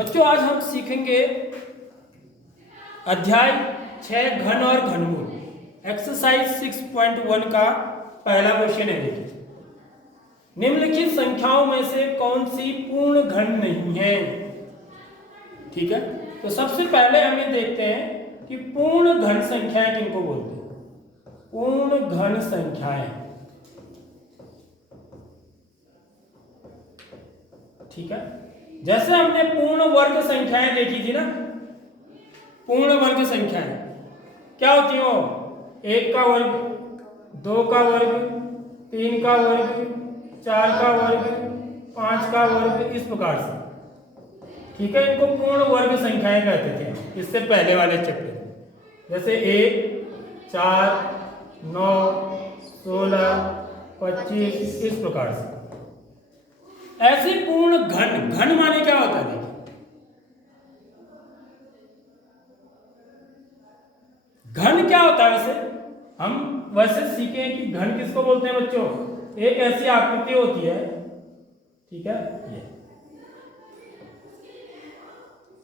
बच्चों आज हम सीखेंगे अध्याय 6 घन और घनमूल एक्सरसाइज 6.1 का पहला क्वेश्चन है। देखिए, निम्नलिखित संख्याओं में से कौन सी पूर्ण घन नहीं है। ठीक है, तो सबसे पहले हमें देखते हैं कि पूर्ण घन संख्याएं किनको बोलते हैं। पूर्ण घन संख्याएं, ठीक है, जैसे हमने पूर्ण वर्ग संख्याएं देखी थी ना। पूर्ण वर्ग संख्याएं क्या होती हो? 1 का वर्ग, 2 का वर्ग, 3 का वर्ग, 4 का वर्ग, 5 का वर्ग, इस प्रकार से। ठीक है, इनको पूर्ण वर्ग संख्याएं कहते थे इससे पहले वाले चैप्टर में। जैसे 1, 4, 9, 16, 25, इस प्रकार से। ऐसे पूर्ण घन, घन माने क्या होता है? देखिए, घन क्या होता है? हम वैसे सीखे कि घन किसको बोलते हैं बच्चों। एक ऐसी आकृति होती है, ठीक है,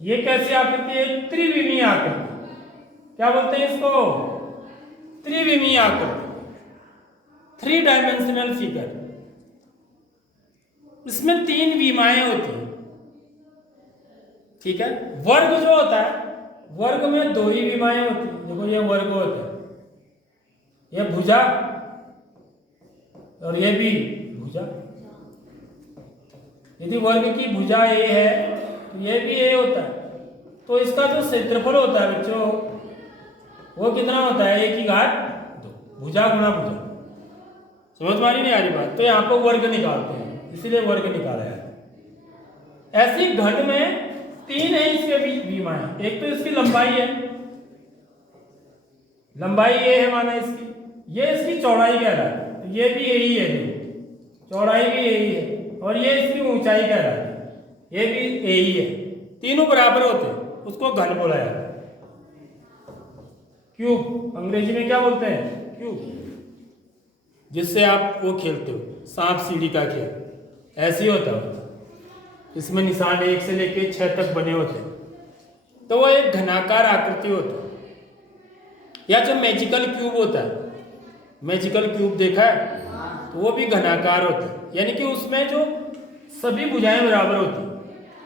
ये कैसी आकृति है? त्रिविमीय आकृति। क्या बोलते हैं इसको? त्रिविमीय आकृति, 3 डायमेंशनल फिगर। इसमें 3 विमाएं होती है। ठीक है, वर्ग जो होता है, वर्ग में 2 ही विमाएं होती है। देखो, ये वर्ग होता है, ये भुजा और ये भी भुजा। यदि वर्ग की भुजा ए है तो ये भी ए होता है। तो इसका जो क्षेत्रफल होता है बच्चों, वो कितना होता है? 1 की घात 2, भुजा गुणा भुजा। समझ में आ रही नहीं आ रही बात? तो यहाँ पर वर्ग निकालते हैं, इसीलिए वर्ग निकाला है। ऐसी घन में 3 है इसके विमाएं। एक तो इसकी लंबाई है, लंबाई ये है माना इसकी, ये इसकी चौड़ाई कह रहा है, तो ये भी यही है, चौड़ाई भी यही है, और ये इसकी ऊंचाई कह रहा है, ये भी यही है। तीनों बराबर होते हैं, उसको घन बोला जाता है। क्यूब, अंग्रेजी में क्या बोलते हैं? क्यूब। जिससे आप वो खेलते हो, सांप सीढ़ी का खेल, ऐसे ही होता है। इसमें निशान 1 से लेके 6 तक बने होते हैं, तो वो एक घनाकार आकृति होती है। या जो मैजिकल क्यूब होता है, मैजिकल क्यूब देखा है, तो वो भी घनाकार होता है, यानी कि उसमें जो सभी भुजाएं बराबर होती है।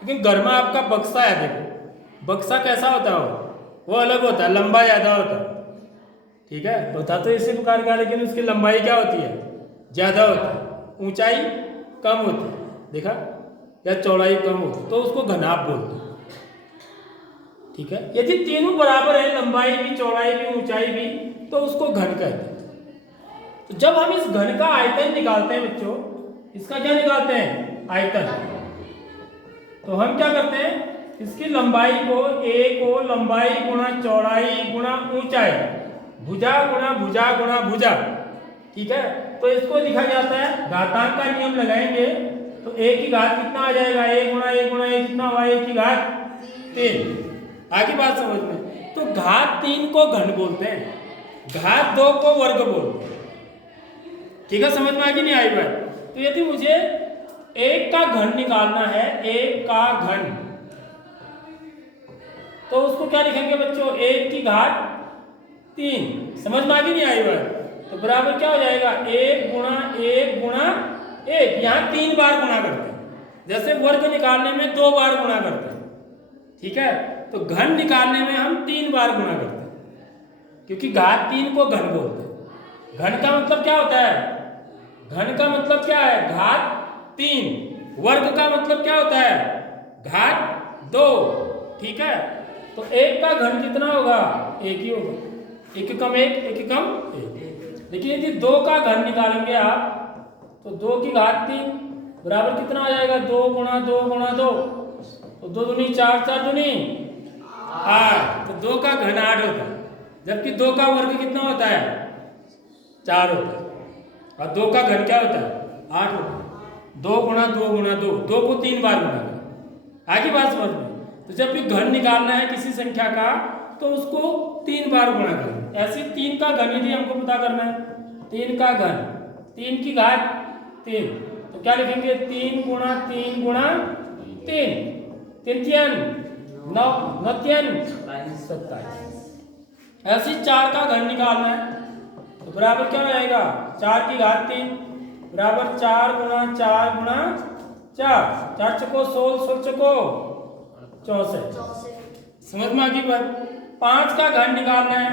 लेकिन घर में आपका बक्सा है, देखो बक्सा कैसा होता है? वो अलग होता है, लंबा ज़्यादा होता है। ठीक है, होता तो इसी प्रकार का, लेकिन उसकी लंबाई क्या होती है? ज़्यादा होती है, ऊंचाई कम होती है, देखा, या चौड़ाई कम होती है, तो उसको घनाभ बोलते हैं। ठीक है, यदि तीनों बराबर है, लंबाई भी, चौड़ाई भी, ऊंचाई भी, तो उसको घन कहते हैं। तो जब हम इस घन का आयतन निकालते हैं बच्चों, इसका क्या निकालते हैं? आयतन। तो हम क्या करते हैं? इसकी लंबाई को, ए को लंबाई गुणा चौड़ाई गुणा ऊंचाई, भुजा गुणा भुजा गुणा भुजा। ठीक है, तो इसको लिखा जाता है, घातांक का नियम लगाएंगे तो ए की घात कितना आ जाएगा? ए गुणा ए गुणा ए कितना हुआ? ए की घात 3। आगे बात समझ में? तो घात 3 को घन बोलते हैं, घात 2 को वर्ग बोलते हैं। ठीक है, समझ में आ गई नहीं आई बात? तो यदि मुझे 1 का घन निकालना है, 1 का घन, तो उसको क्या लिखेंगे बच्चों? 1 की घात 3। समझ में आ गई नहीं आई बात? तो बराबर क्या हो जाएगा? 1 गुणा 1 गुणा 1। यहाँ 3 बार गुणा करते हैं, जैसे वर्ग निकालने में 2 बार गुणा करते हैं। ठीक है, तो घन निकालने में हम 3 बार गुणा करते हैं, क्योंकि घात 3 को घन बोलते हैं। घन का मतलब क्या होता है? घन का मतलब क्या है? घात 3। वर्ग का मतलब क्या होता है? घात 2। ठीक है, तो 1 का घन कितना होगा? 1 ही होगा। 1 कम 1, 1 कम 1। लेकिन यदि 2 का घन निकालेंगे आप, तो 2 की घात 3 बराबर कितना हो जाएगा? 2 गुणा 2 गुणा 2, तो 2 दूनी 4, 4 दूनी 8। तो 2 का घन 8 होता है, जबकि 2 का वर्ग कितना होता है? 4 होता है, और 2 का घन क्या होता है? 8 होता है। 2 गुणा 2 गुणा 2, 2 को 3 बार गुणा करें। आगे बात समझ में? तो जब भी घन निकालना है किसी संख्या का, तो उसको 3 बार गुणा करें। ऐसे 3 का घन यदि हमको पता करना है, 3 का घन, 3 की घात 3, तो क्या लिखेंगे? 3 गुणा 3 गुणा 3। तिन 9, 9 27। ऐसे 4 का घन निकालना है तो बराबर क्या रहेगा 4 की घात 3 बराबर 4 गुना 4 गुना 4, 4 चको 16, 16 चको 64। समझ में आ गई बात। 5 का घन निकालना है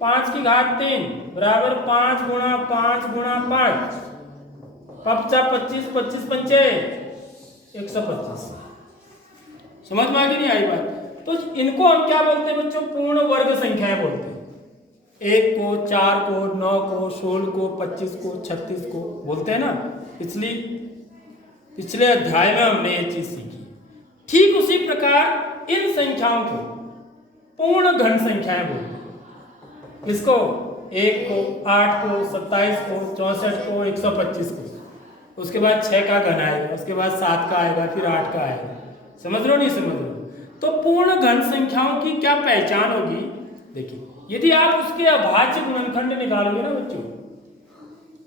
5 की घात 3 बराबर 5 गुना 5 गुना 5, 25, 25 पंचे 125। समझ में आ गई नहीं आई बात। तो इनको हम क्या बोलते हैं बच्चों, पूर्ण वर्ग संख्याएं बोलते हैं। 1 को, 4 को, 9 को, 16 को, 25 को, 36 को बोलते हैं ना। पिछले अध्याय में हमने ये चीज सीखी। ठीक उसी प्रकार इन संख्याओं को पूर्ण घन संख्याएं बोलते हैं। किसको? 1 को, 8 को, 27 को, 64 को, 125 को। उसके बाद 6 का घन आएगा, उसके बाद 7 का आएगा, फिर 8 का आएगा। समझ लो नहीं समझ लो। तो पूर्ण घन संख्याओं की क्या पहचान होगी? देखिए, यदि आप उसके अभाज्य गुणनखंड निकालोगे ना बच्चों,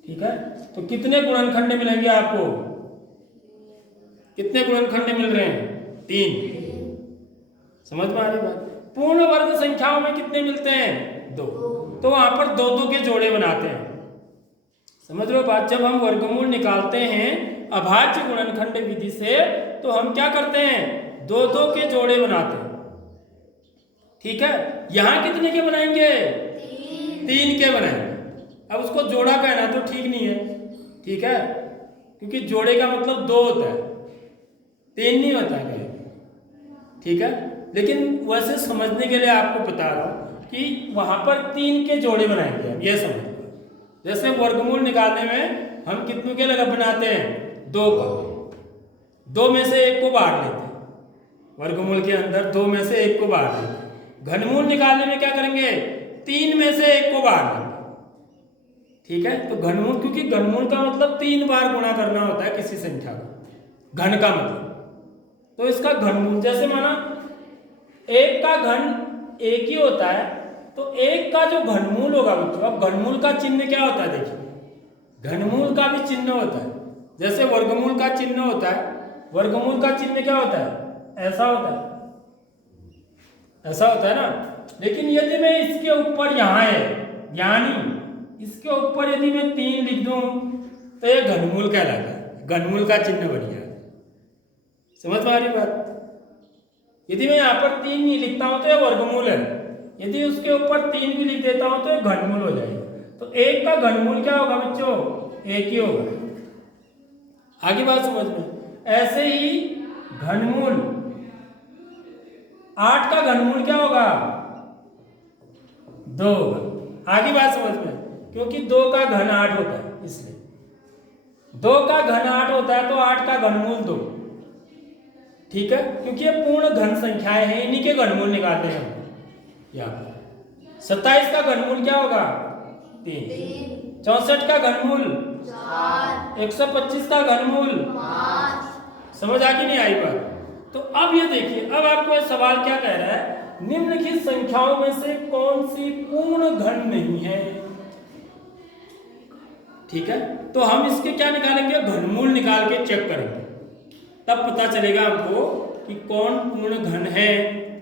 ठीक है, तो कितने गुणनखंड मिलेंगे आपको? कितने गुणनखंड मिल रहे हैं? 3। समझ में आ रही बात। पूर्ण वर्ग संख्याओं में कितने मिलते हैं? 2। तो वहां पर 2-2 के जोड़े बनाते हैं। समझ लो बात। जब हम वर्गमूल निकालते हैं अभाज्य गुणनखंड विधि से तो हम क्या करते हैं? 2-2 के जोड़े बनाते हैं। ठीक है, यहां कितने के बनाएंगे? 3 के बनाएंगे। अब उसको जोड़ा कहना तो ठीक नहीं है, ठीक है, क्योंकि जोड़े का मतलब 2 होता है, 3 नहीं होता है। ठीक है, लेकिन वैसे समझने के लिए आपको बता रहा हूं कि वहां पर 3 के जोड़े बनाएंगे। अब ये समझ, जैसे वर्गमूल निकालने में हम कितनों के लगा बनाते हैं? 2 का। 2 में से 1 को बाहर लेते हैं, वर्गमूल के अंदर 2 में से 1 को बाहर लेते हैं। घनमूल निकालने में क्या करेंगे? 3 में से 1 को बाहर लेंगे। ठीक है, तो घनमूल, क्योंकि घनमूल का मतलब 3 बार गुणा करना होता है किसी संख्या का, घन का मतलब। तो इसका घनमूल, जैसे माना 1 का घन 1 ही होता है, तो 1 का जो घनमूल होगा बच्चों, अब घनमूल का चिन्ह क्या होता है? देखिए, घनमूल का भी चिन्ह होता है, जैसे वर्गमूल का चिन्ह होता है। वर्गमूल का चिन्ह क्या होता है? ऐसा होता है, ऐसा होता है ना। लेकिन यदि मैं इसके ऊपर यहां है, यानी इसके ऊपर यदि मैं 3 लिख दूं तो ये घनमूल कहलाता है, घनमूल का चिन्ह बन गया। समझ में आ रही बात। यदि मैं यहां पर 3 नहीं लिखता हूं तो ये वर्गमूल है, यदि उसके ऊपर 3 भी लिख देता हूं तो ये घनमूल हो जाएगा। तो 1 का घनमूल क्या होगा बच्चों? 1 ही होगा। आगे बात समझ में। ऐसे ही घनमूल 8 का घनमूल क्या होगा? 2 होगा। आगे बात समझ में, क्योंकि 2 का घन 8 होता है, इसलिए 2 का घन 8 होता है तो 8 का घनमूल 2। ठीक है, क्योंकि ये पूर्ण घन संख्याएं हैं, इन्हीं के घनमूल निकालते हैं यहाँ। 27 का घनमूल क्या होगा? 3। 64 का घनमूल 4। 125 का घनमूल 5। समझ आ कि नहीं आई बात। तो अब ये देखिए, अब आपको ये सवाल क्या कह रहा है? निम्नलिखित संख्याओं में से कौन सी पूर्ण घन नहीं है? ठीक है, तो हम इसके क्या निकालेंगे? घनमूल निकाल के चेक करेंगे, तब पता चलेगा हमको कि कौन पूर्ण घन है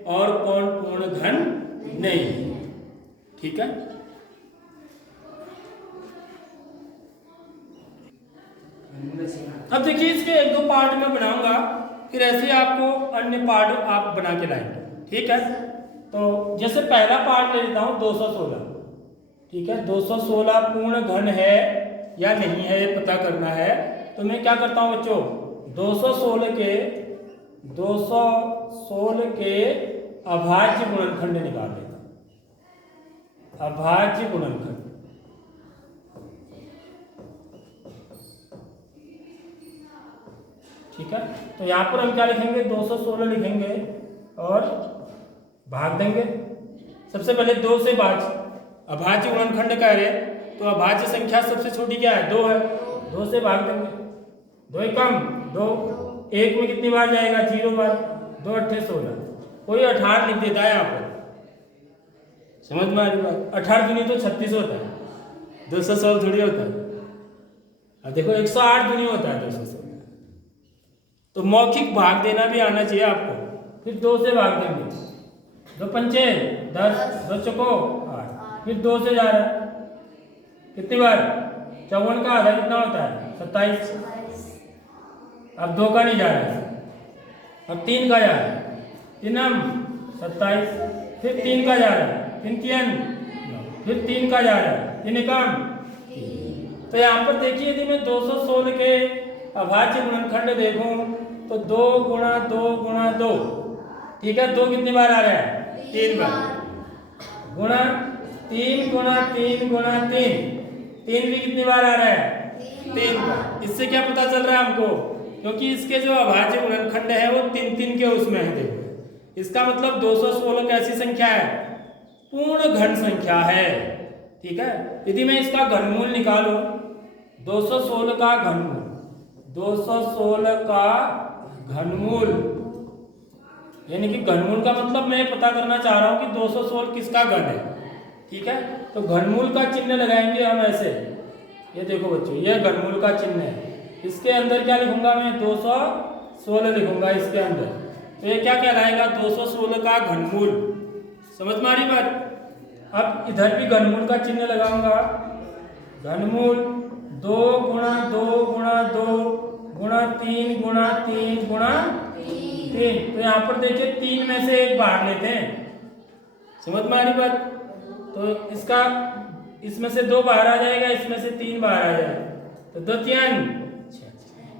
और कौन पूर्ण घन नहीं है। ठीक है, अब देखिए इसके 1-2 पार्ट में बनाऊंगा, फिर ऐसे आपको अन्य पार्ट आप बना के लाएंगे। ठीक है, तो जैसे पहला पार्ट ले लेता हूं 216। ठीक है, 216 पूर्ण घन है या नहीं है ये पता करना है। तो मैं क्या करता हूं बच्चों? 216 के अभाज्य गुणनखंड निकाल लेता हूं। अभाज्य गुणनखंड, ठीक है, तो यहां पर हम क्या लिखेंगे? 216 लिखेंगे और भाग देंगे। सबसे पहले 2 से भाज्य, अभाज्य गुणनखंड कह रहे, तो अभाज्य संख्या सबसे छोटी क्या है? 2 है, 2 से भाग देंगे। 2 ही कम 2, 1 में कितनी बार जाएगा? 0 बार। 2 8 16, कोई 18 लिख देता है यहाँ पर। समझ में आ रही बात। 18 दूनी तो 36 होता है, 216 थोड़ी होता है। अब देखो 108 दूनी होता है 216। तो मौखिक भाग देना भी आना चाहिए आपको। फिर 2 से भाग देंगे, 2 पंचे 10, 2 चौको 8, फिर 2 से जा रहा है कितनी बार, 54 का आधा कितना होता है 27। अब 2 का नहीं जा रहा है, अब 3 का जा रहा है, 3 27, फिर 3 का जा रहा है, फिर 3 का जा रहा है, 3 कम। तो यहाँ पर देखिए यदि मैं 216 के अभाज्य गुणनखंड देखूं तो 2 गुणा 2 गुणा 2, ठीक है, 2 कितनी बार आ रहा है 3 बार, गुणा 3 गुणा 3 गुणा 3, 3 भी कितनी बार आ रहा है 3 बार। इससे क्या पता चल रहा है हमको, क्योंकि इसके जो अभाज्य गुणनखंड है वो 3 के उसमें है। देखो इसका मतलब 216 कैसी संख्या है, पूर्ण घन संख्या है, ठीक है। यदि मैं इसका घनमूल निकालूं, 216 का घनमूल, 216 का घनमूल, यानी कि घनमूल का मतलब मैं पता करना चाह रहा हूं कि 216 किसका घन है, ठीक है। तो घनमूल का चिन्ह लगाएंगे हम ऐसे, ये देखो बच्चों ये घनमूल का चिन्ह है, इसके अंदर क्या लिखूंगा मैं 216 लिखूंगा इसके अंदर, तो ये क्या कहलाएगा 216 का घनमूल। समझ में आ रही बात। अब इधर भी घनमूल का चिन्ह लगाऊंगा, घनमूल 2 गुणा 2 गुणा 2 गुणा 3 गुणा 3 गुणा 3। तो यहाँ पर देखिए 3 में से 1 बाहर लेते हैं, समझ में आ रही बात। तो इसका इसमें से 2 बाहर आ जाएगा, इसमें से 3 बाहर आ जाएगा, तो 2 3 6,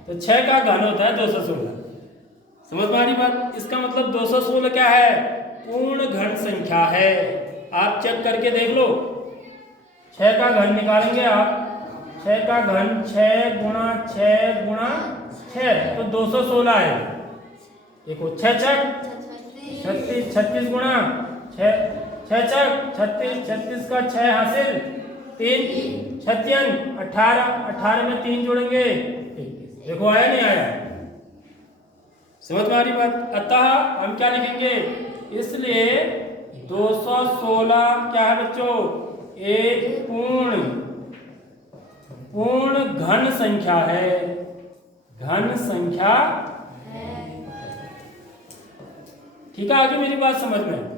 तो 6 का घन होता है 216। समझ में आ रही बात। इसका मतलब 216 क्या है, पूर्ण घन संख्या है। आप चेक करके देख लो, 6 का घन निकालेंगे आप, 6 का घन 6 गुणा 6 गुणा 6, तो 216 है। देखो 6 छक 36, 36 गुणा 6 6 छक 36, 36 का 6 हासिल, 3 36, 18, 18 में 3 जोड़ेंगे 21। देखो आया नहीं आया, समझ में आ रही बात। अतः हम क्या लिखेंगे, इसलिए 216 क्या है बच्चों, एक पूर्ण घन संख्या है, घन संख्या है। ठीक है, आगे मेरी बात समझ में।